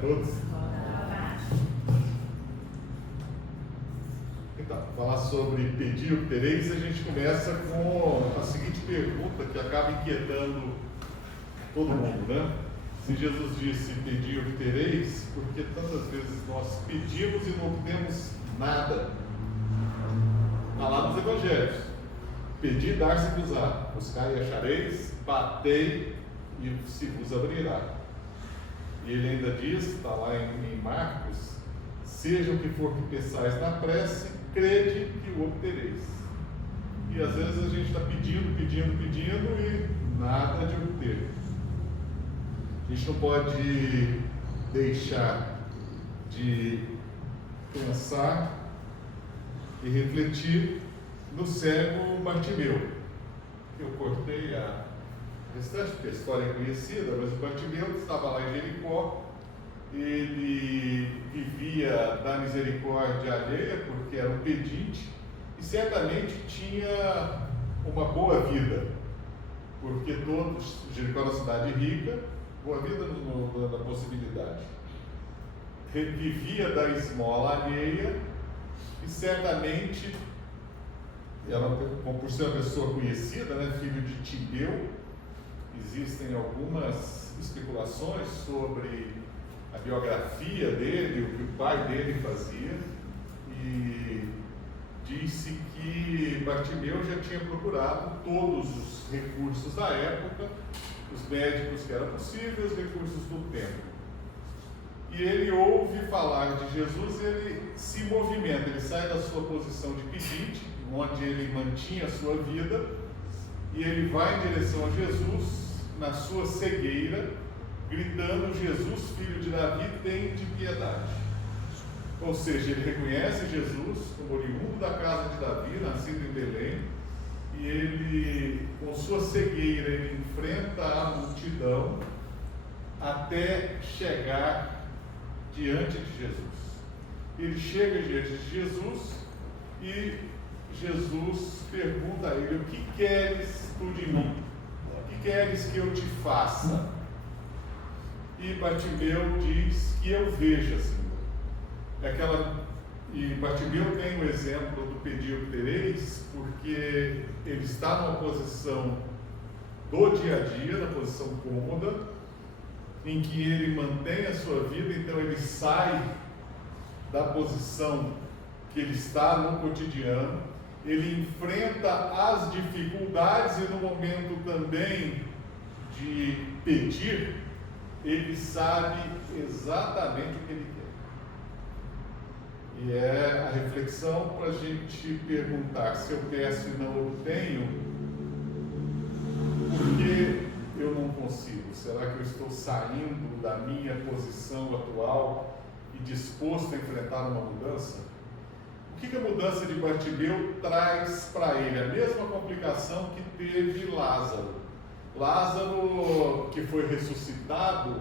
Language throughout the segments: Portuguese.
Todos. Então, falar sobre pedir o que tereis, a gente começa com a seguinte pergunta que acaba inquietando todo mundo, né? Se Jesus disse pedir o que tereis, porque tantas vezes nós pedimos e não obtemos nada? Está lá nos evangelhos: pedi, dar-se-vos-á, buscai e achareis, batei e se vos abrirá. E ele ainda diz, está lá em Marcos: seja o que for que pensais na prece, crede que o obtereis. E às vezes a gente está pedindo e nada de obter. A gente não pode deixar de pensar e refletir no cego Bartimeu. Eu cortei a restante, porque a história é conhecida, mas o Bartimeu estava lá em Jericó. Ele vivia da misericórdia alheia, porque era um pedinte, e certamente tinha uma boa vida, porque todos, Jericó era uma cidade rica, boa vida na possibilidade. Vivia da esmola alheia, e certamente, por ser uma pessoa conhecida, né, filho de Timeu, existem algumas especulações sobre a biografia dele, o que o pai dele fazia, e disse que Bartimeu já tinha procurado todos os recursos da época, os médicos que eram possíveis, os recursos do tempo. E ele ouve falar de Jesus e ele se movimenta, ele sai da sua posição de pedinte, onde ele mantinha a sua vida, e ele vai em direção a Jesus na sua cegueira, gritando: Jesus, filho de Davi, tem de piedade. Ou seja, ele reconhece Jesus como oriundo da casa de Davi, nascido em Belém, e ele, com sua cegueira, ele enfrenta a multidão até chegar diante de Jesus. Ele chega diante de Jesus e Jesus pergunta a ele: o que queres tu de mim? O que queres que eu te faça? E Bartimeu diz: que eu veja, Senhor. E Bartimeu tem o exemplo do pedir o que tereis, porque ele está numa posição do dia a dia, na posição cômoda, em que ele mantém a sua vida, então ele sai da posição que ele está no cotidiano, ele enfrenta as dificuldades e no momento também de pedir, ele sabe exatamente o que ele quer. E é a reflexão para a gente perguntar: se eu peço e não obtenho, por que eu não consigo? Será que eu estou saindo da minha posição atual e disposto a enfrentar uma mudança? O que a mudança de Bartimeu traz para ele? A mesma complicação que teve Lázaro. Lázaro, que foi ressuscitado,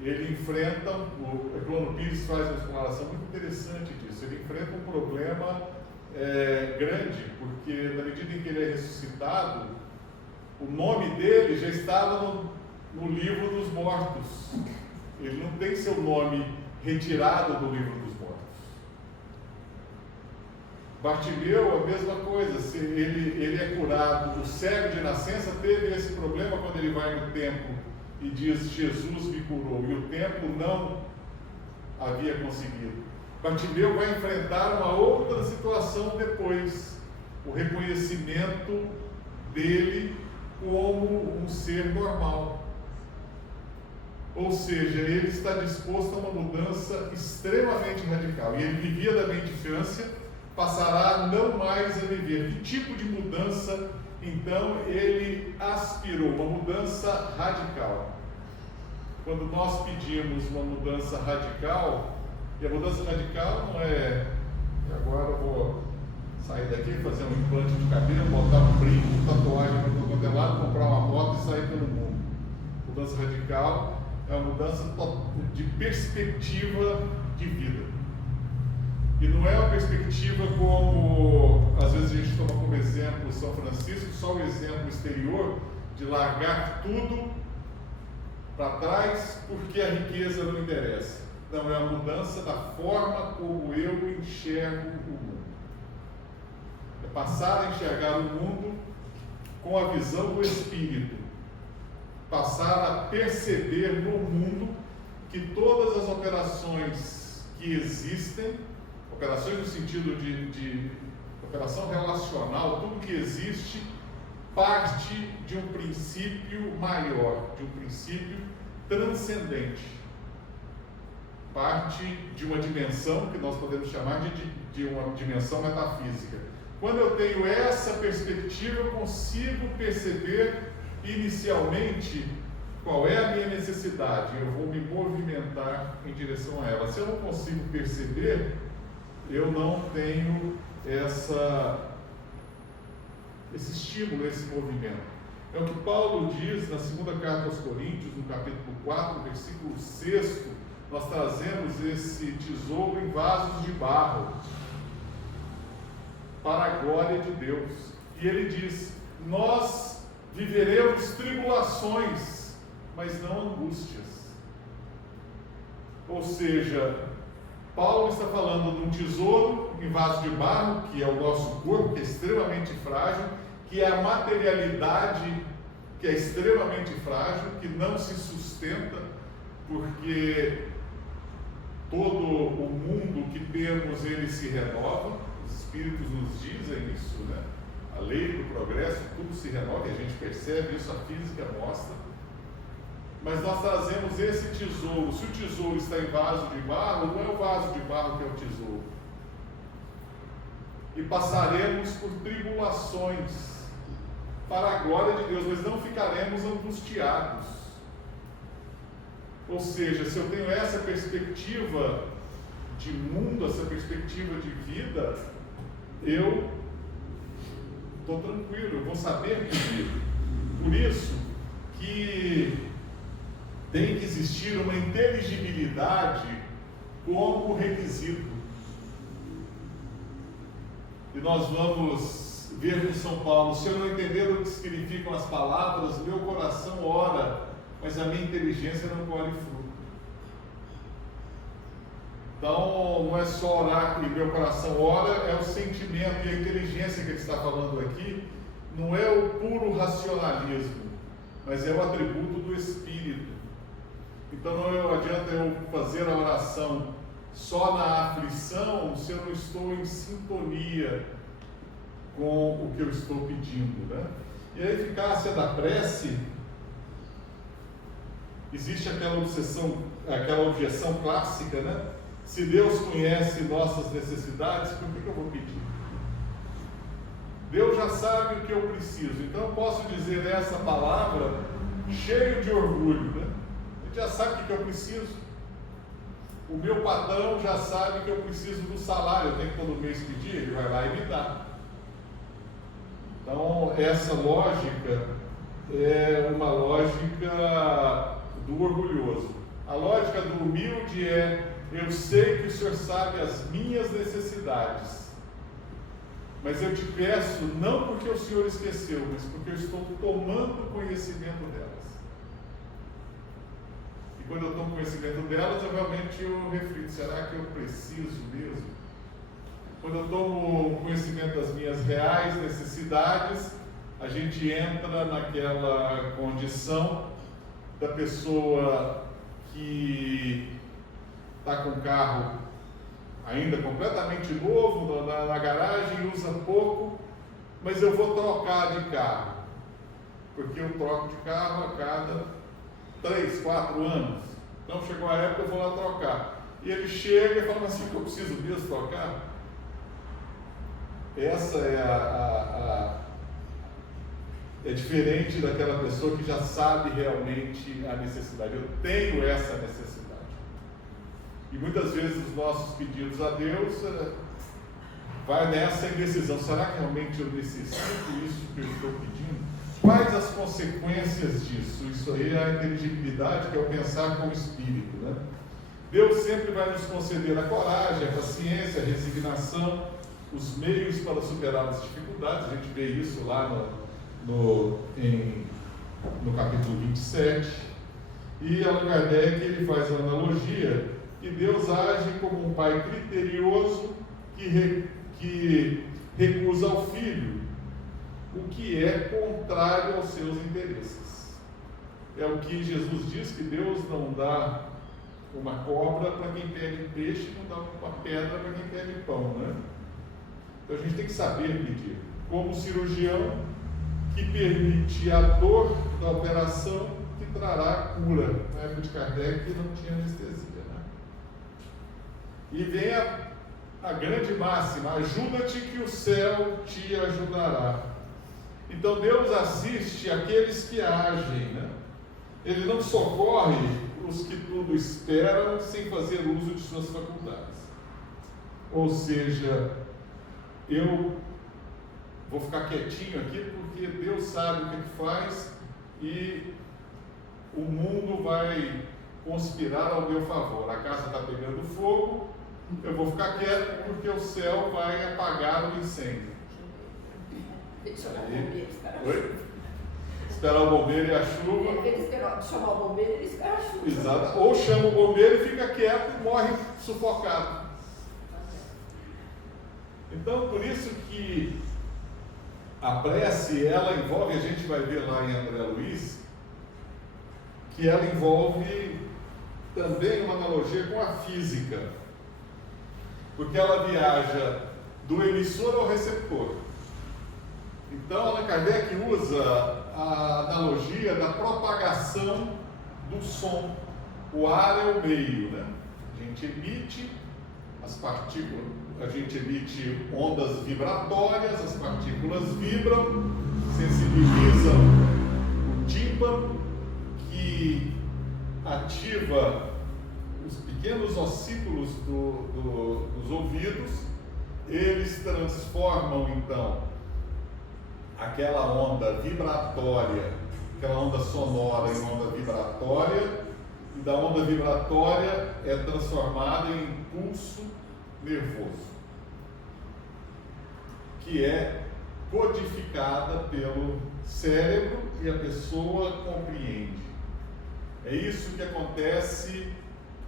ele enfrenta, o Hermano Pires faz uma explanação muito interessante disso, ele enfrenta um problema grande, porque na medida em que ele é ressuscitado, o nome dele já estava no livro dos mortos, ele não tem seu nome retirado do livro dos mortos. Bartimeu, a mesma coisa, se ele é curado, o cego de nascença teve esse problema quando ele vai no templo e diz: Jesus me curou, e o templo não havia conseguido. Bartimeu vai enfrentar uma outra situação depois, o reconhecimento dele como um ser normal. Ou seja, ele está disposto a uma mudança extremamente radical, e ele vivia da mendicância, passará não mais a viver. Que tipo de mudança, então, ele aspirou? Uma mudança radical. Quando nós pedimos uma mudança radical, e a mudança radical não é: agora eu vou sair daqui, fazer um implante de cabelo, botar um brinco, tatuagem no cotovelado, comprar uma moto e sair pelo mundo. Mudança radical é uma mudança de perspectiva de vida. E não é uma perspectiva como, às vezes a gente toma como exemplo São Francisco, só o exemplo exterior de largar tudo para trás porque a riqueza não interessa. Não, é a mudança da forma como eu enxergo o mundo. É passar a enxergar o mundo com a visão do Espírito. Passar a perceber no mundo que todas as operações que existem, operações no sentido de operação relacional, tudo que existe, parte de um princípio maior, de um princípio transcendente. Parte de uma dimensão que nós podemos chamar de uma dimensão metafísica. Quando eu tenho essa perspectiva, eu consigo perceber inicialmente qual é a minha necessidade. Eu vou me movimentar em direção a ela. Se eu não consigo perceber, eu não tenho esse estímulo, esse movimento. É o que Paulo diz na segunda carta aos Coríntios, no capítulo 4, versículo 6, nós trazemos esse tesouro em vasos de barro, para a glória de Deus. E ele diz, nós viveremos tribulações, mas não angústias. Ou seja, Paulo está falando de um tesouro em vaso de barro, que é o nosso corpo, que é extremamente frágil, que é a materialidade, que é extremamente frágil, que não se sustenta, porque todo o mundo que temos, ele se renova. Os Espíritos nos dizem isso, né? A lei do progresso, tudo se renova, e a gente percebe isso, a física mostra. Mas nós trazemos esse tesouro. Se o tesouro está em vaso de barro, não é o vaso de barro que é o tesouro. E passaremos por tribulações para a glória de Deus, mas não ficaremos angustiados. Ou seja, se eu tenho essa perspectiva de mundo, essa perspectiva de vida, eu estou tranquilo, eu vou saber viver. Por isso que tem que existir uma inteligibilidade como requisito. E nós vamos ver com São Paulo, se eu não entender o que significam as palavras, meu coração ora, mas a minha inteligência não colhe fruto. Então, não é só orar e meu coração ora, é o sentimento e a inteligência que ele está falando aqui, não é o puro racionalismo, mas é o atributo do Espírito. Então, não adianta eu fazer a oração só na aflição se eu não estou em sintonia com o que eu estou pedindo, né? E a eficácia da prece, existe aquela objeção clássica, né? Se Deus conhece nossas necessidades, por que eu vou pedir? Deus já sabe o que eu preciso, então eu posso dizer essa palavra cheio de orgulho, né? Ele já sabe o que eu preciso. O meu patrão já sabe que eu preciso do salário, eu tenho que todo mês pedir, ele vai lá e me dá. Então, essa lógica é uma lógica do orgulhoso. A lógica do humilde é: eu sei que o Senhor sabe as minhas necessidades, mas eu te peço não porque o Senhor esqueceu, mas porque eu estou tomando conhecimento delas. E quando eu tomo conhecimento delas, eu realmente reflito: será que eu preciso mesmo? Quando eu tomo conhecimento das minhas reais necessidades, a gente entra naquela condição da pessoa que está com o carro ainda completamente novo na garagem, usa pouco, mas eu vou trocar de carro, porque eu troco de carro a cada 3, 4 anos. Então chegou a época, eu vou lá trocar. E ele chega e fala assim: que eu preciso mesmo trocar? Essa é diferente daquela pessoa que já sabe realmente a necessidade. Eu tenho essa necessidade. E muitas vezes os nossos pedidos a Deus vai nessa indecisão. Será que realmente eu necessito isso que eu estou pedindo? Quais as consequências disso? Isso aí é a inteligibilidade, que é o pensar com o Espírito, né? Deus sempre vai nos conceder a coragem, a paciência, a resignação, os meios para superar as dificuldades. A gente vê isso lá no capítulo 27. E Allan Kardec ele faz a analogia que Deus age como um pai criterioso que recusa ao filho o que é contrário aos seus interesses. É o que Jesus diz, que Deus não dá uma cobra para quem pede peixe, não dá uma pedra para quem pede pão, né? Então a gente tem que saber pedir. Como cirurgião que permite a dor da operação que trará a cura. Na época de Kardec não tinha anestesia, né? E vem a grande máxima: ajuda-te que o céu te ajudará. Então Deus assiste aqueles que agem, né? Ele não socorre os que tudo esperam sem fazer uso de suas faculdades. Ou seja, eu vou ficar quietinho aqui porque Deus sabe o que faz e o mundo vai conspirar ao meu favor. A casa está pegando fogo, eu vou ficar quieto porque o céu vai apagar o incêndio. Esperar o bombeiro e a chuva. Ele chamar o bombeiro e ele espera a chuva. Exato. Ou chama o bombeiro e fica quieto e morre sufocado. Então, por isso que a prece, ela envolve, a gente vai ver lá em André Luiz, que ela envolve também uma analogia com a física. Porque ela viaja do emissor ao receptor. Então, Allan Kardec usa a analogia da propagação do som. O ar é o meio, né? A gente emite as partículas, a gente emite ondas vibratórias, as partículas vibram, sensibilizam o tímpano, que ativa os pequenos ossículos dos ouvidos. Eles transformam então aquela onda vibratória, aquela onda sonora em onda vibratória, e da onda vibratória é transformada em impulso nervoso, que é codificada pelo cérebro e a pessoa compreende. É isso que acontece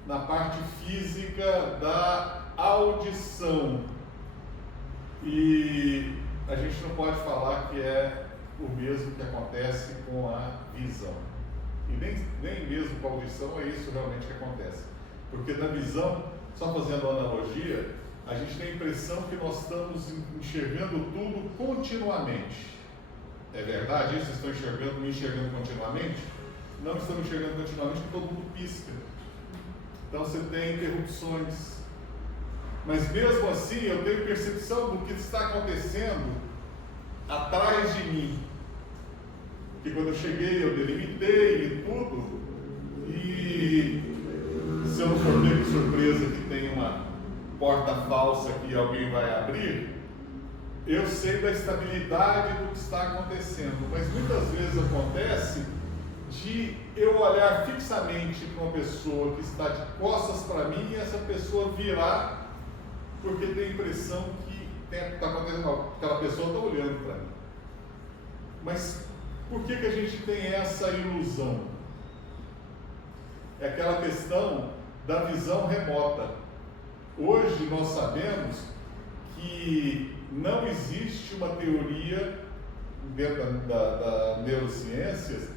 na parte física da audição. E a gente não pode falar que é o mesmo que acontece com a visão. E nem mesmo com a audição é isso realmente que acontece. Porque na visão, só fazendo uma analogia, a gente tem a impressão que nós estamos enxergando tudo continuamente. É verdade isso? Vocês estão me enxergando continuamente? Não estão enxergando continuamente porque todo mundo pisca. Então você tem interrupções. Mas mesmo assim eu tenho percepção do que está acontecendo atrás de mim. Porque quando eu cheguei eu delimitei e tudo, e se eu não for pego de surpresa que tem uma porta falsa que alguém vai abrir, eu sei da estabilidade do que está acontecendo. Mas muitas vezes acontece de eu olhar fixamente para uma pessoa que está de costas para mim e essa pessoa virar porque tem a impressão que está acontecendo, aquela pessoa está olhando para mim. Mas por que a gente tem essa ilusão? É aquela questão da visão remota. Hoje nós sabemos que não existe uma teoria dentro das neurociências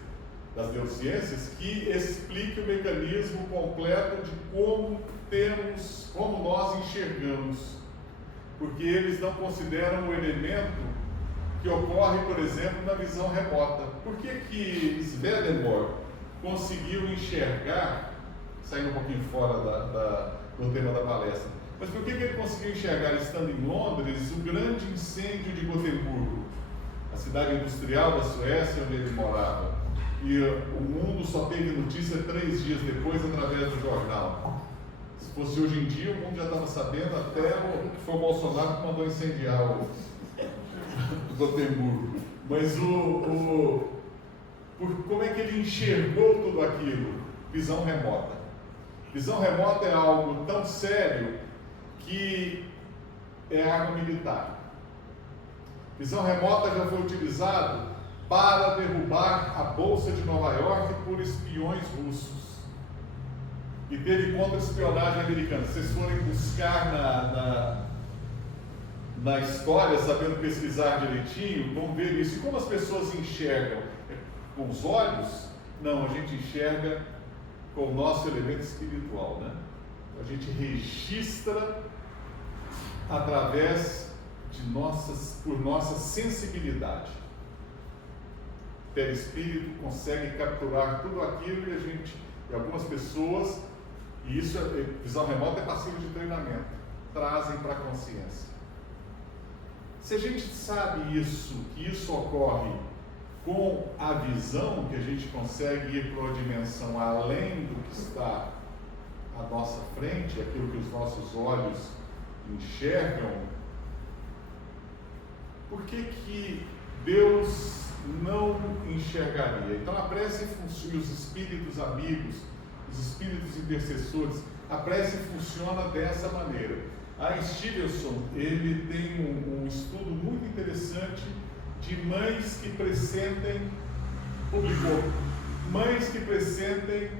que explique o mecanismo completo de como nós enxergamos, porque eles não consideram o elemento que ocorre, por exemplo, na visão remota. Por que Swedenborg conseguiu enxergar, saindo um pouquinho fora do tema da palestra, mas por que ele conseguiu enxergar, estando em Londres, o grande incêndio de Gotemburgo, a cidade industrial da Suécia onde ele morava? E o mundo só teve notícia 3 dias depois através do jornal. Se fosse hoje em dia, o mundo já estava sabendo, até que foi o Bolsonaro que mandou incendiar o Gotemburgo. Mas como é que ele enxergou tudo aquilo? Visão remota. Visão remota é algo tão sério que é arma militar. Visão remota já foi utilizado para derrubar a Bolsa de Nova York por espiões russos. e teve contra-espionagem americana. Se vocês forem buscar na história, sabendo pesquisar direitinho, vão ver isso. E como as pessoas enxergam? Com os olhos? Não, a gente enxerga com o nosso elemento espiritual, né? A gente registra através de por nossa sensibilidade. O perispírito consegue capturar tudo aquilo e algumas pessoas, e isso, visão remota é passiva de treinamento, trazem para a consciência. Se a gente sabe isso, que isso ocorre com a visão, que a gente consegue ir para uma dimensão além do que está à nossa frente, aquilo que os nossos olhos enxergam, por que Deus não enxergaria? Então a prece e os espíritos amigos, os espíritos intercessores, a prece funciona dessa maneira. A Stevenson, ele tem um estudo muito interessante de mães que pressentem, publicou, mães que pressentem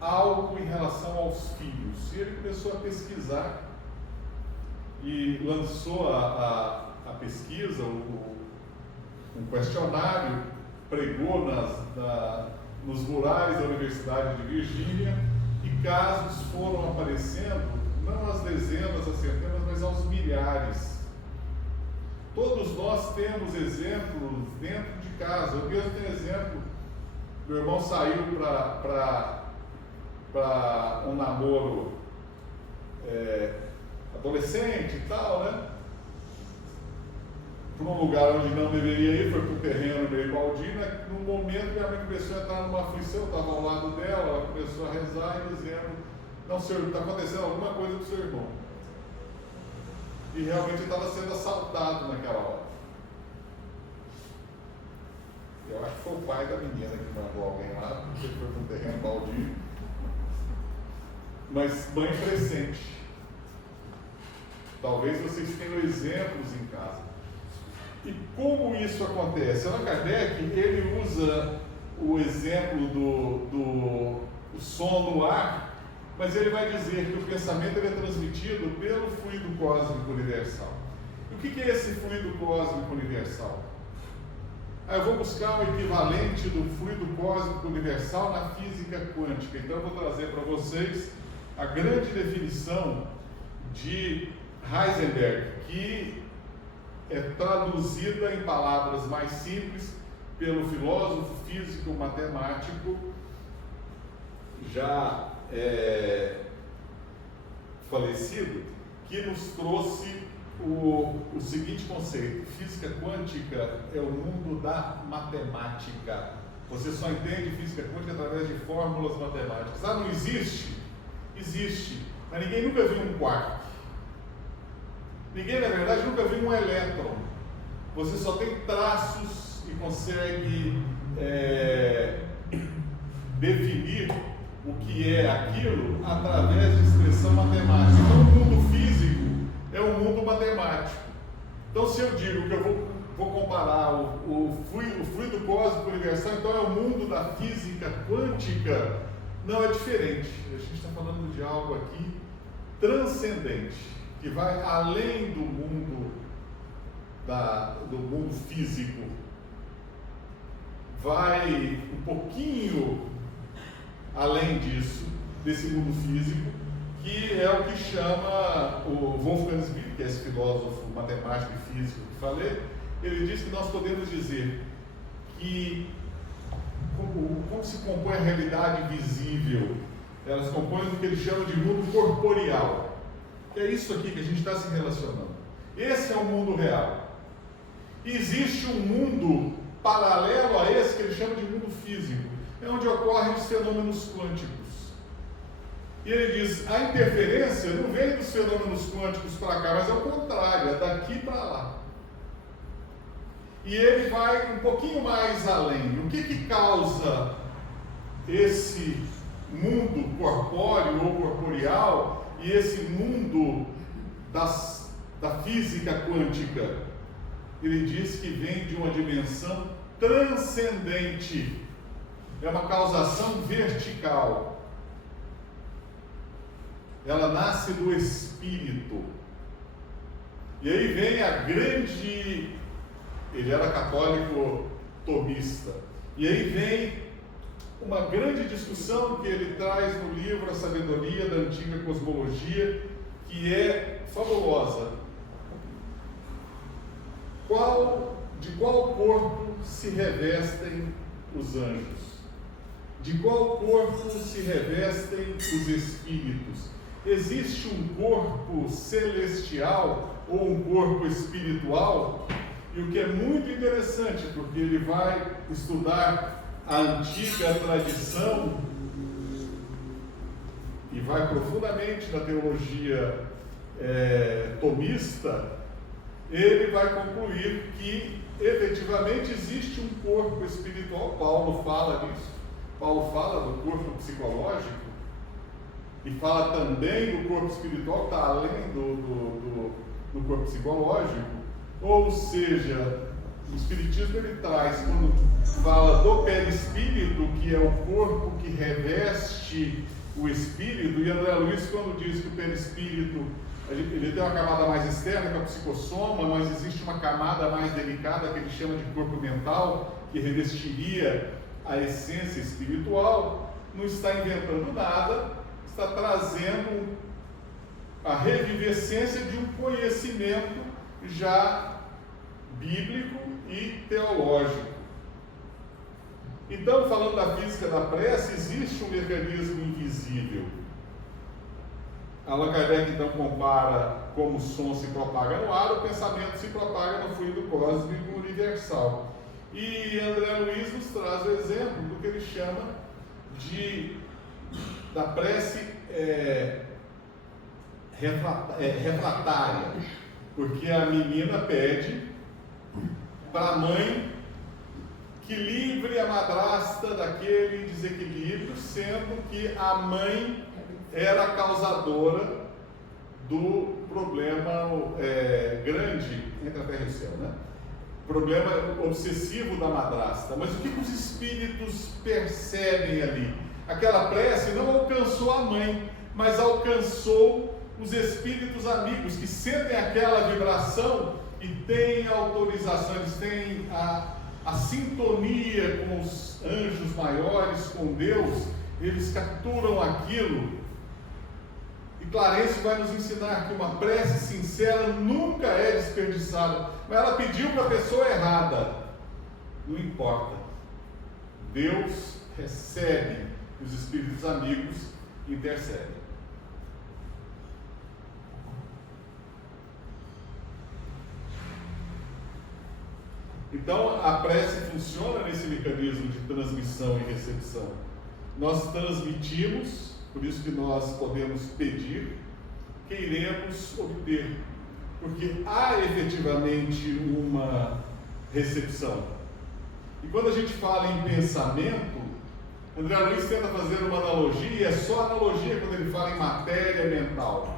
algo em relação aos filhos. E ele começou a pesquisar e lançou a pesquisa, um questionário, pregou nos murais da Universidade de Virgínia, e casos foram aparecendo, não às dezenas, às centenas, mas aos milhares. Todos nós temos exemplos dentro de casa. Eu mesmo tenho exemplo. Meu irmão saiu para um namoro adolescente e tal, né? Para um lugar onde não deveria ir, foi para um terreno meio baldio. No momento, minha mãe começou a entrar numa aflição, eu estava ao lado dela, ela começou a rezar e dizendo: não, senhor, está acontecendo alguma coisa com o seu irmão. E realmente estava sendo assaltado naquela hora. Eu acho que foi o pai da menina que mandou alguém lá, porque foi para um terreno baldio. Mas mãe presente. Talvez vocês tenham exemplos em casa. E como isso acontece? Allan Kardec, ele usa o exemplo do som no ar, mas ele vai dizer que o pensamento é transmitido pelo fluido cósmico universal. E o que é esse fluido cósmico universal? Eu vou buscar o equivalente do fluido cósmico universal na física quântica. Então eu vou trazer para vocês a grande definição de Heisenberg, que é traduzida em palavras mais simples pelo filósofo físico matemático já falecido, que nos trouxe o seguinte conceito: física quântica é o mundo da matemática. Você só entende física quântica através de fórmulas matemáticas. Não existe? Existe, mas ninguém nunca viu um quark. Ninguém, na verdade, nunca viu um elétron. Você só tem traços e consegue definir o que é aquilo através de expressão matemática. Então, o mundo físico é um mundo matemático. Então, se eu digo que eu vou comparar o fluido cósmico universal, então é o mundo da física quântica, não é diferente. A gente está falando de algo aqui transcendente, que vai além do mundo físico, vai um pouquinho além disso, desse mundo físico, que é o que chama o Wolfgang Schmidt, que é esse filósofo matemático e físico que falei. Ele diz que nós podemos dizer que como se compõe a realidade visível, ela se compõe do que ele chama de mundo corporeal. É isso aqui que a gente está se relacionando. Esse é o mundo real. Existe um mundo paralelo a esse que ele chama de mundo físico. É onde ocorrem os fenômenos quânticos. E ele diz: a interferência não vem dos fenômenos quânticos para cá, mas é o contrário, é daqui para lá. E ele vai um pouquinho mais além. O que causa esse mundo corpóreo ou corporeal e esse mundo da física quântica? Ele diz que vem de uma dimensão transcendente. É uma causação vertical. ela nasce do Espírito. E aí vem a grande... Ele era católico tomista. E aí vem uma grande discussão que ele traz no livro A Sabedoria da Antiga Cosmologia, que é fabulosa. De qual corpo se revestem os anjos? De qual corpo se revestem os espíritos? Existe um corpo celestial ou um corpo espiritual? E o que é muito interessante, porque ele vai estudar a antiga tradição e vai profundamente na teologia tomista, ele vai concluir que efetivamente existe um corpo espiritual. Paulo fala disso. Paulo fala do corpo psicológico e fala também do corpo espiritual que está além do corpo psicológico. Ou seja, o Espiritismo ele traz, quando fala do perispírito, que é o corpo que reveste o espírito, e André Luiz, quando diz que o perispírito ele tem uma camada mais externa, que é o psicossoma, mas existe uma camada mais delicada que ele chama de corpo mental, que revestiria a essência espiritual, não está inventando nada, está trazendo a revivescência de um conhecimento já bíblico e teológico. Então, falando da física da prece, existe um mecanismo invisível. Allan Kardec então compara como o som se propaga no ar, o pensamento se propaga no fluido cósmico universal. E André Luiz nos traz o exemplo do que ele chama da prece refratária, porque a menina pede para a mãe que livre a madrasta daquele desequilíbrio, sendo que a mãe era a causadora do problema grande entre a terra e o céu, né? Problema obsessivo da madrasta. Mas o que os espíritos percebem ali? Aquela prece não alcançou a mãe, mas alcançou os espíritos amigos que sentem aquela vibração e têm autorização, eles têm a sintonia com os anjos maiores, com Deus, eles capturam aquilo. E Clarence vai nos ensinar que uma prece sincera nunca é desperdiçada. Mas ela pediu para a pessoa errada. Não importa. Deus recebe os espíritos amigos e intercede. Então, a prece funciona nesse mecanismo de transmissão e recepção. Nós transmitimos, por isso que nós podemos pedir, que iremos obter, porque há efetivamente uma recepção. E quando a gente fala em pensamento, André Luiz tenta fazer uma analogia, e é só analogia quando ele fala em matéria mental.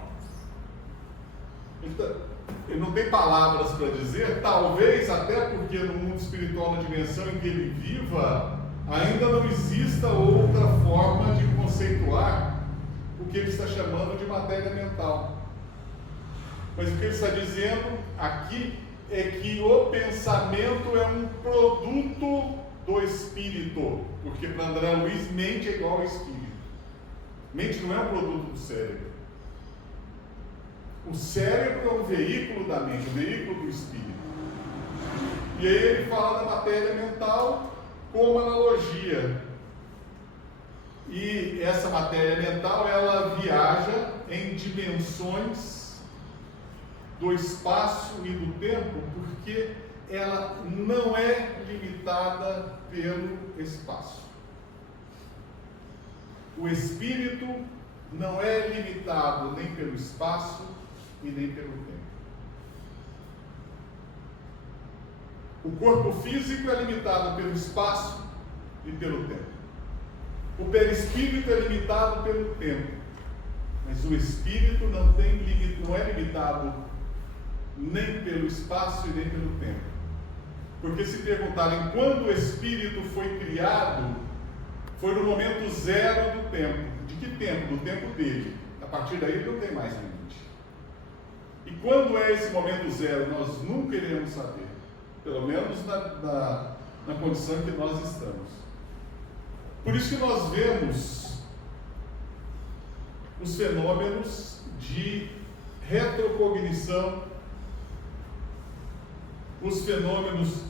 Ele não tem palavras para dizer, talvez até porque no mundo espiritual, na dimensão em que ele viva, ainda não exista outra forma de conceituar o que ele está chamando de matéria mental. Mas o que ele está dizendo aqui é que o pensamento é um produto do espírito, porque para André Luiz, mente é igual ao espírito. Mente não é um produto do cérebro. O cérebro é um veículo da mente, um veículo do espírito. E aí ele fala da matéria mental como analogia. E essa matéria mental, ela viaja em dimensões do espaço e do tempo, porque ela não é limitada pelo espaço. O espírito não é limitado nem pelo espaço e nem pelo tempo. O corpo físico é limitado pelo espaço e pelo tempo. O perispírito é limitado pelo tempo, mas o espírito não é limitado nem pelo espaço e nem pelo tempo. Porque se perguntarem quando o espírito foi criado, foi no momento zero do tempo. De que tempo? Do tempo dele. A partir daí não tem mais limite. E quando é esse momento zero, nós nunca iremos saber. Pelo menos na condição que nós estamos. Por isso que nós vemos os fenômenos de retrocognição, os fenômenos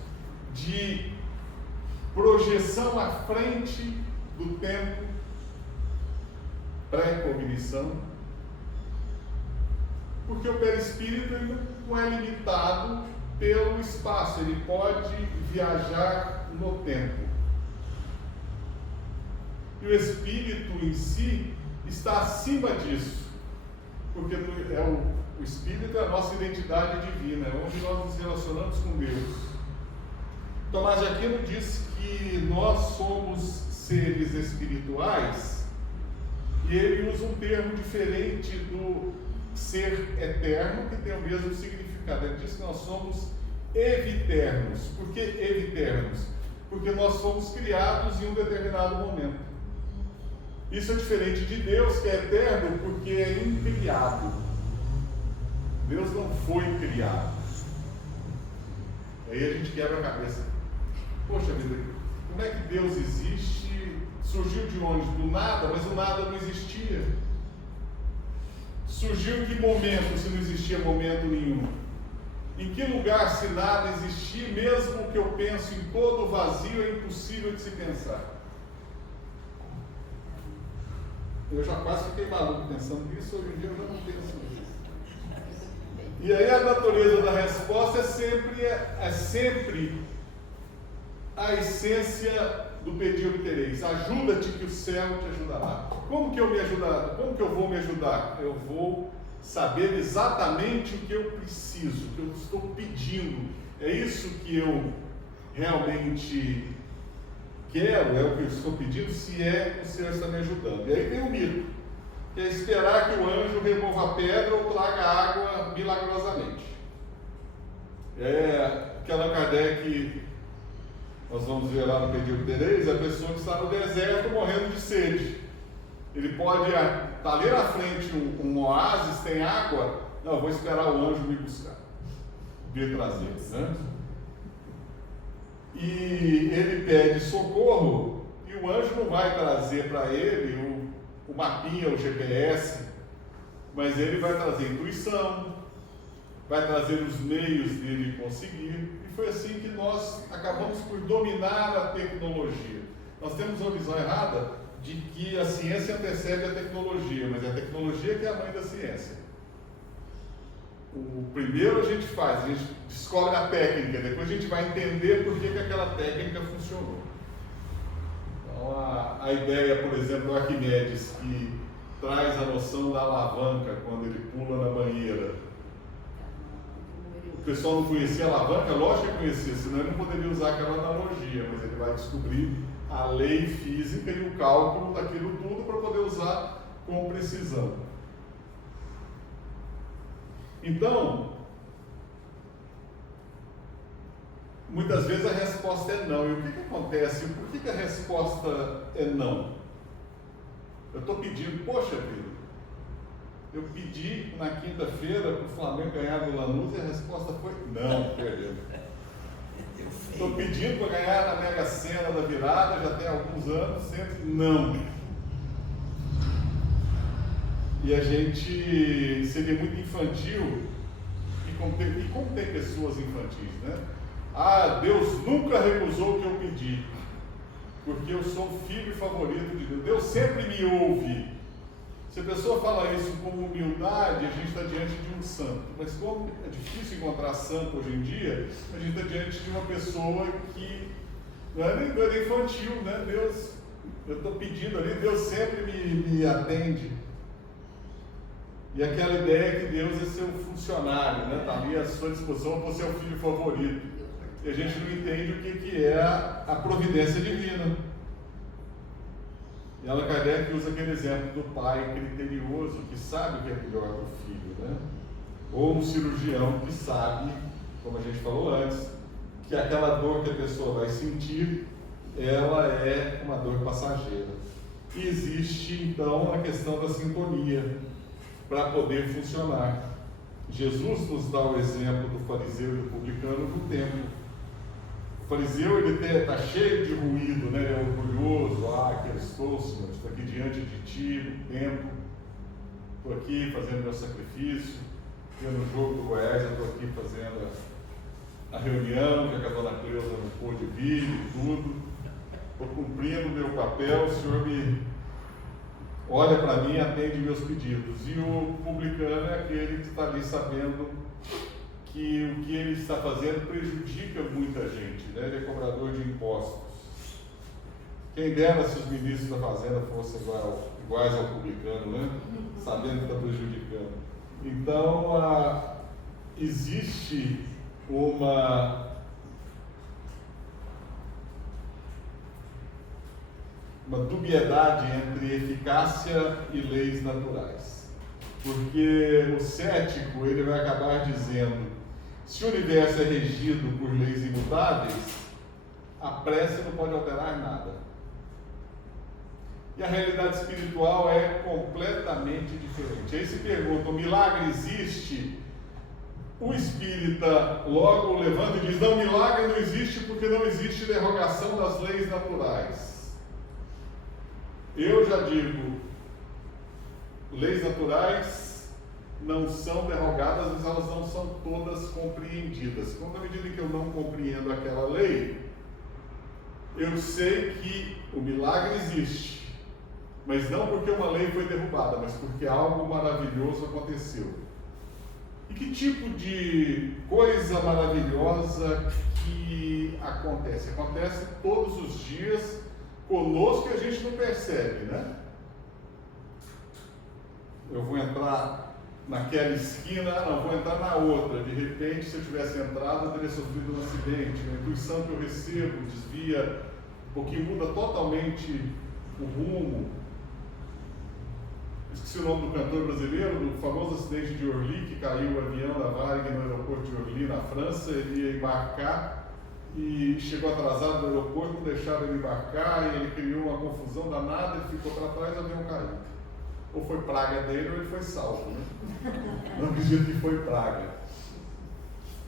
de projeção à frente do tempo, pré-cognição, porque o perispírito ele não é limitado pelo espaço, ele pode viajar no tempo. E o espírito em si está acima disso, porque o espírito é a nossa identidade divina, é onde nós nos relacionamos com Deus. Tomás de Aquino diz que nós somos seres espirituais, e ele usa um termo diferente do ser eterno, que tem o mesmo significado. Ele diz que nós somos eviternos. Por que eviternos? Porque nós fomos criados em um determinado momento. Isso é diferente de Deus, que é eterno, porque é incriado. Deus não foi criado. Aí a gente quebra a cabeça. Poxa vida, como é que Deus existe? Surgiu de onde? Do nada, mas o nada não existia. Surgiu em que momento, se não existia momento nenhum? Em que lugar, se nada existir, mesmo o que eu penso em todo o vazio, é impossível de se pensar? Eu já quase fiquei maluco pensando nisso, hoje em dia eu já não penso nisso. E aí a natureza da resposta é sempre a essência do pedir obtereis. Ajuda-te que o céu te ajudará. Como que eu vou me ajudar? Eu vou saber exatamente o que eu preciso, o que eu estou pedindo. É isso que eu realmente quero, é o que eu estou pedindo, se é o Senhor está me ajudando. E aí vem o mito, que é esperar que o anjo remova a pedra ou traga água milagrosamente. Que Allan Kardec, nós vamos ver lá no Pedir Obtereis, a pessoa que está no deserto morrendo de sede. Ele pode estar ali na frente um oásis, tem água, não, eu vou esperar o anjo me buscar, vir trazer, né? E ele pede socorro, e o anjo não vai trazer para ele o mapinha, o GPS, mas ele vai trazer intuição, vai trazer os meios dele conseguir, e foi assim que nós acabamos por dominar a tecnologia. Nós temos uma visão errada de que a ciência antecede a tecnologia, mas é a tecnologia que é a mãe da ciência. O primeiro a gente descobre a técnica, depois a gente vai entender por que aquela técnica funcionou. Então a ideia, por exemplo, do Arquimedes, que traz a noção da alavanca quando ele pula na banheira. O pessoal não conhecia a alavanca? Lógico que conhecia, senão ele não poderia usar aquela analogia, mas ele vai descobrir a lei física e o cálculo daquilo tudo para poder usar com precisão. Então, muitas vezes a resposta é não. E o que acontece? Por que a resposta é não? Eu estou pedindo, poxa vida, eu pedi na quinta-feira para o Flamengo ganhar do Lanús e a resposta foi não, perdeu. Estou pedindo para ganhar na Mega Sena da virada, já tem alguns anos, sempre não. E a gente seria muito infantil, e como tem pessoas infantis, né? Deus nunca recusou o que eu pedi, porque eu sou o filho favorito de Deus. Deus sempre me ouve. Se a pessoa fala isso com humildade, a gente está diante de um santo. Mas como é difícil encontrar santo hoje em dia, a gente está diante de uma pessoa que não é nem infantil, né? Deus, eu estou pedindo ali, Deus sempre me atende. E aquela ideia que Deus é seu funcionário, né? Está ali à sua disposição para ser o filho favorito. E a gente não entende o que é a providência divina. E Allan Kardec usa aquele exemplo do pai criterioso que sabe o que é melhor para o filho, né? Ou um cirurgião que sabe, como a gente falou antes, que aquela dor que a pessoa vai sentir, ela é uma dor passageira. E existe então a questão da sintonia. para poder funcionar. Jesus nos dá o exemplo do fariseu e do publicano no templo. O fariseu está cheio de ruído, né? Ele é orgulhoso, que eu estou, Senhor, estou aqui diante de Ti no templo, estou aqui fazendo meu sacrifício, vendo o jogo do Goiás, eu estou aqui fazendo a reunião, já que a dona Cleusa não pôde vir e tudo, estou cumprindo o meu papel, o Senhor me olha para mim e atende meus pedidos. E o publicano é aquele que está ali sabendo que o que ele está fazendo prejudica muita gente, né? Ele é cobrador de impostos. Quem dera se os ministros da Fazenda fossem iguais ao publicano, né? Sabendo que está prejudicando. Então, existe uma dubiedade entre eficácia e leis naturais. Porque o cético, ele vai acabar dizendo: se o universo é regido por leis imutáveis, a prece não pode alterar nada. E a realidade espiritual é completamente diferente. Aí se pergunta: o milagre existe? O espírita logo levanta e diz: não, milagre não existe porque não existe derrogação das leis naturais. Eu já digo, leis naturais não são derrogadas, mas elas não são todas compreendidas. Então, na medida em que eu não compreendo aquela lei, eu sei que o milagre existe, mas não porque uma lei foi derrubada, mas porque algo maravilhoso aconteceu. E que tipo de coisa maravilhosa que acontece? Acontece todos os dias conosco, que a gente não percebe, né? Eu vou entrar naquela esquina, não, vou entrar na outra. De repente, se eu tivesse entrado, eu teria sofrido um acidente. A intuição que eu recebo desvia um pouquinho, muda totalmente o rumo. Esqueci o nome do cantor brasileiro, do famoso acidente de Orly, que caiu o avião da Varig no aeroporto de Orly, na França. Ele ia embarcar e chegou atrasado no aeroporto, não deixaram ele embarcar, e ele criou uma confusão danada, ele ficou para trás e o avião caiu. Ou foi praga dele ou ele foi salvo, né? Não acredito que foi praga.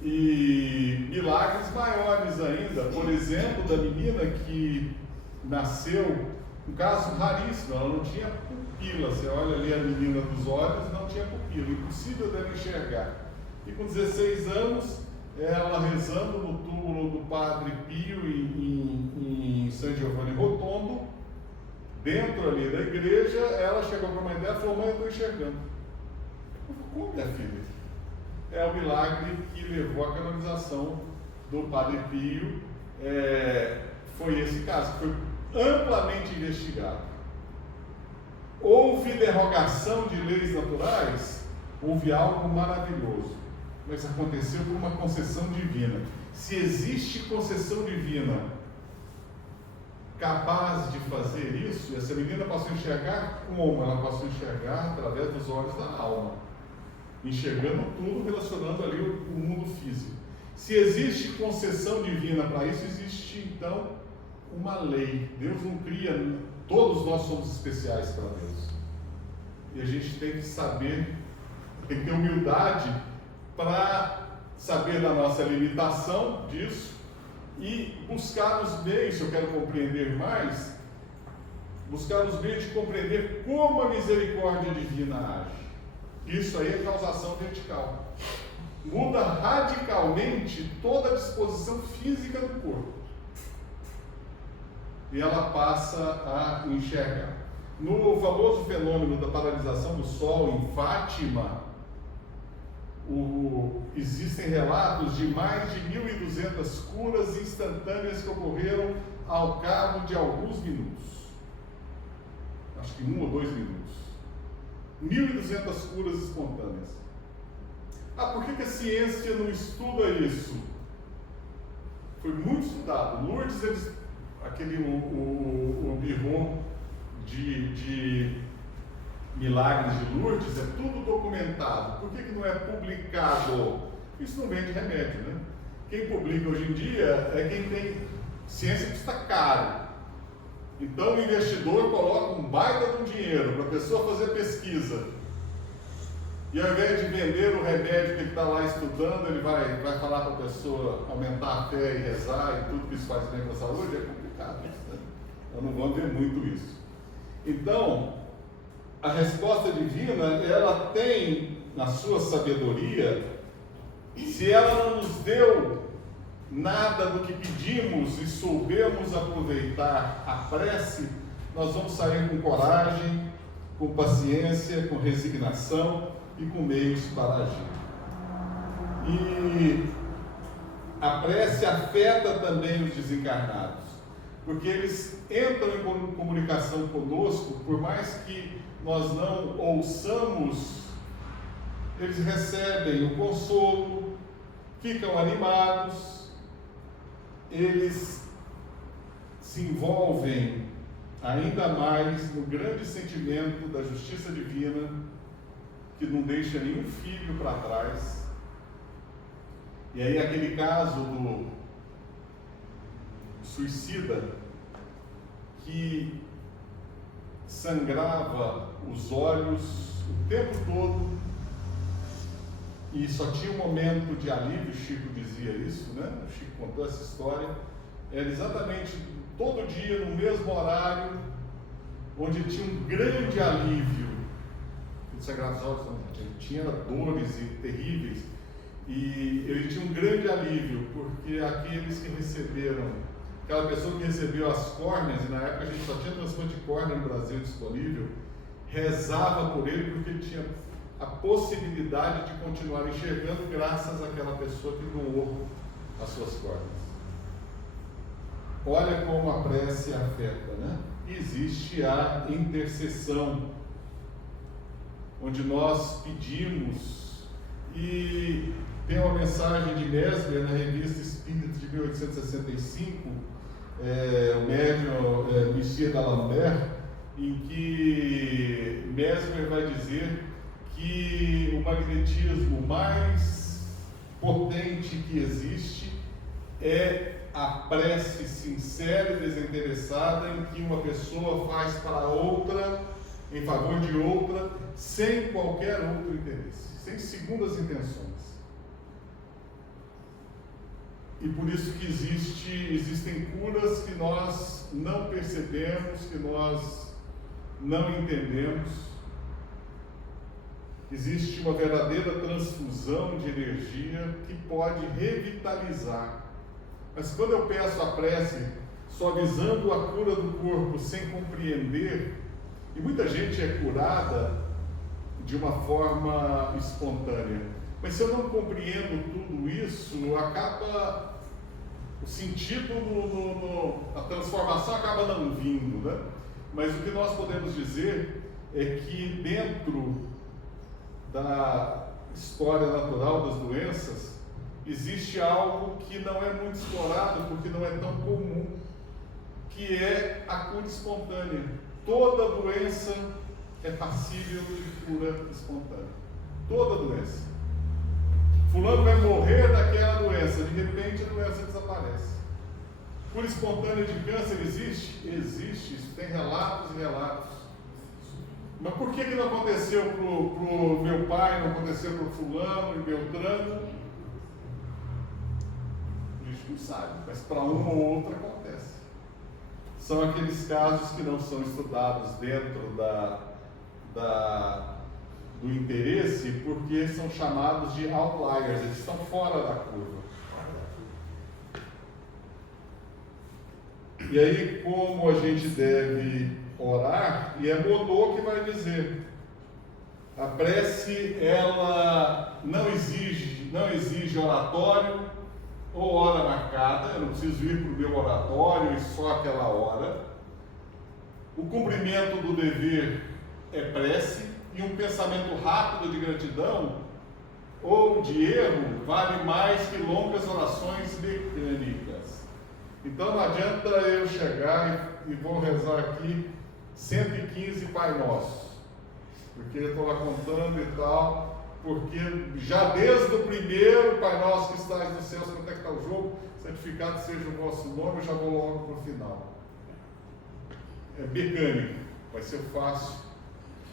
E milagres maiores ainda, por exemplo, da menina que nasceu, um caso raríssimo, ela não tinha pupila. Você olha ali a menina dos olhos, não tinha pupila, impossível dela enxergar. E com 16 anos, ela rezando no túmulo do Padre Pio em San Giovanni Rotondo, dentro ali da igreja, ela chegou para a mãe dela e falou: mãe, eu estou enxergando. Eu falei: como, minha filha? É o milagre que levou à canonização do Padre Pio. Foi esse caso, que foi amplamente investigado. Houve derrogação de leis naturais? Houve algo maravilhoso, mas aconteceu por uma concessão divina. Se existe concessão divina capaz de fazer isso, e essa menina passou a enxergar como? Ela passou a enxergar através dos olhos da alma, enxergando tudo, relacionando ali o mundo físico. Se existe concessão divina para isso, existe então uma lei. Deus não cria, todos nós somos especiais para Deus. E a gente tem que saber, tem que ter humildade para saber da nossa limitação disso e buscar os meios, se eu quero compreender mais, buscar os meios de compreender como a misericórdia divina age. Isso aí é causação vertical. Muda radicalmente toda a disposição física do corpo. E ela passa a enxergar. No famoso fenômeno da paralisação do Sol em Fátima, existem relatos de mais de 1.200 curas instantâneas que ocorreram ao cabo de alguns minutos. Acho que 1 ou 2 minutos. 1.200 curas espontâneas. Por que a ciência não estuda isso? Foi muito estudado. Lourdes, o birro de milagres de Lourdes, é tudo documentado. Por que não é publicado? Isso não vende remédio, né? Quem publica hoje em dia é quem tem ciência que custa caro. Então o investidor coloca um baita de um dinheiro para a pessoa fazer pesquisa. E ao invés de vender o remédio que ele está lá estudando, ele vai falar para a pessoa aumentar a fé e rezar e tudo que isso faz bem para a saúde, é complicado isso, né? Nós não vamos ver muito isso. Então, a resposta divina, ela tem, na sua sabedoria, se ela não nos deu nada do que pedimos e soubermos aproveitar a prece, nós vamos sair com coragem, com paciência, com resignação e com meios para agir. E a prece afeta também os desencarnados, porque eles entram em comunicação conosco, por mais que nós não ouçamos, eles recebem o consolo, ficam animados, eles se envolvem ainda mais no grande sentimento da justiça divina, que não deixa nenhum filho para trás. E aí aquele caso do suicida que sangrava os olhos o tempo todo e só tinha um momento de alívio, Chico dizia isso, né? O Chico contou essa história. Era exatamente todo dia, no mesmo horário, onde tinha um grande alívio. Sagrados Olhos, ele tinha dores terríveis, e ele tinha um grande alívio, porque aqueles que receberam, aquela pessoa que recebeu as córneas, e na época a gente só tinha transplante de córnea no Brasil disponível, rezava por ele, porque ele tinha a possibilidade de continuar enxergando graças àquela pessoa que doou as suas córneas. Olha como a prece afeta, né? Existe a intercessão, onde nós pedimos, e tem uma mensagem de Mesmer na Revista Espírita de 1865, o médium Monsieur d'Alembert, em que Mesmer vai dizer que o magnetismo mais potente que existe é a prece sincera e desinteressada, em que uma pessoa faz para outra, em favor de outra, sem qualquer outro interesse, sem segundas intenções. E por isso que existem curas que nós não percebemos, que nós não entendemos. Existe uma verdadeira transfusão de energia que pode revitalizar. Mas quando eu peço a prece só visando a cura do corpo, sem compreender, e muita gente é curada de uma forma espontânea, mas se eu não compreendo tudo isso, acaba o sentido, a transformação acaba não vindo, né? Mas o que nós podemos dizer é que dentro da história natural das doenças, existe algo que não é muito explorado, porque não é tão comum, que é a cura espontânea. Toda doença é passível de cura espontânea. Toda doença. Fulano vai morrer daquela doença, de repente a doença desaparece. Cura espontânea de câncer existe? Existe, isso tem relatos e relatos. Mas por que não aconteceu para o meu pai, não aconteceu para o fulano e Beltrano? A gente não sabe, mas para um ou outro acontece. São aqueles casos que não são estudados dentro do interesse, porque são chamados de outliers, eles estão fora da curva. E aí, como a gente deve orar, e é Bodô que vai dizer, a prece, ela não exige oratório ou hora marcada, eu não preciso ir para o meu oratório e só aquela hora. O cumprimento do dever é prece, e um pensamento rápido de gratidão ou de erro vale mais que longas orações mecânicas. Então não adianta eu chegar e vou rezar aqui 115 Pai Nosso, porque eu estou lá contando e tal, porque já desde o primeiro Pai Nosso que estás nos céus, quanto é que está o jogo? Santificado seja o vosso nome, eu já vou logo para o final. É mecânico, mas se eu faço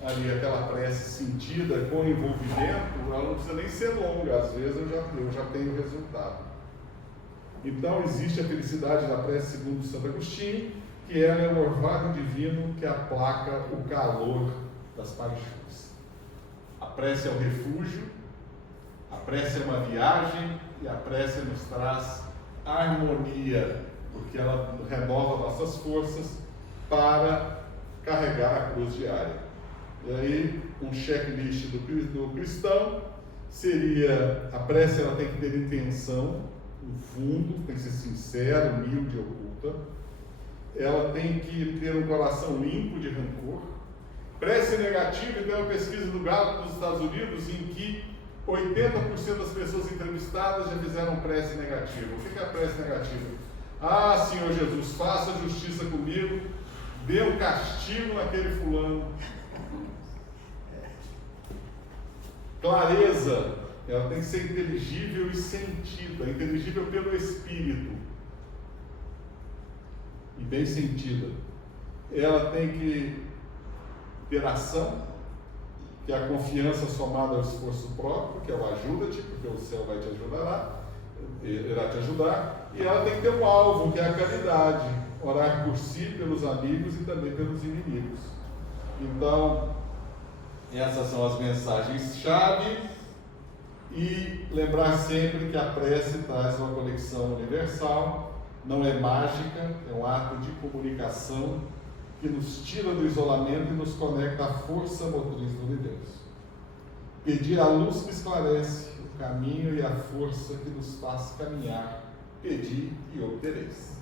ali aquela prece sentida com envolvimento, ela não precisa nem ser longa, às vezes eu já tenho resultado. Então existe a felicidade da prece segundo Santo Agostinho, que ela é o orvalho divino que aplaca o calor das paixões. A prece é o refúgio, a prece é uma viagem e a prece nos traz harmonia, porque ela renova nossas forças para carregar a cruz diária. E aí, um checklist do cristão seria: a prece ela tem que ter intenção, um fundo, tem que ser sincera, humilde e oculta. Ela tem que ter um coração limpo de rancor. Prece negativa, tem uma pesquisa do Gallup nos Estados Unidos em que 80% das pessoas entrevistadas já fizeram prece negativa. O que é a prece negativa? Ah, Senhor Jesus, faça justiça comigo, dê um castigo naquele fulano. Clareza, ela tem que ser inteligível e sentida, inteligível pelo Espírito e bem sentida. Ela tem que ter ação, que é a confiança somada ao esforço próprio, que é o ajuda-te, porque o céu vai te ajudar, irá te ajudar. E ela tem que ter um alvo, que é a caridade, orar por si, pelos amigos e também pelos inimigos. Então, essas são as mensagens-chave, e lembrar sempre que a prece traz uma conexão universal, não é mágica, é um ato de comunicação que nos tira do isolamento e nos conecta à força motriz do universo. Pedir a luz que esclarece o caminho e a força que nos faz caminhar. Pedi e obtereis.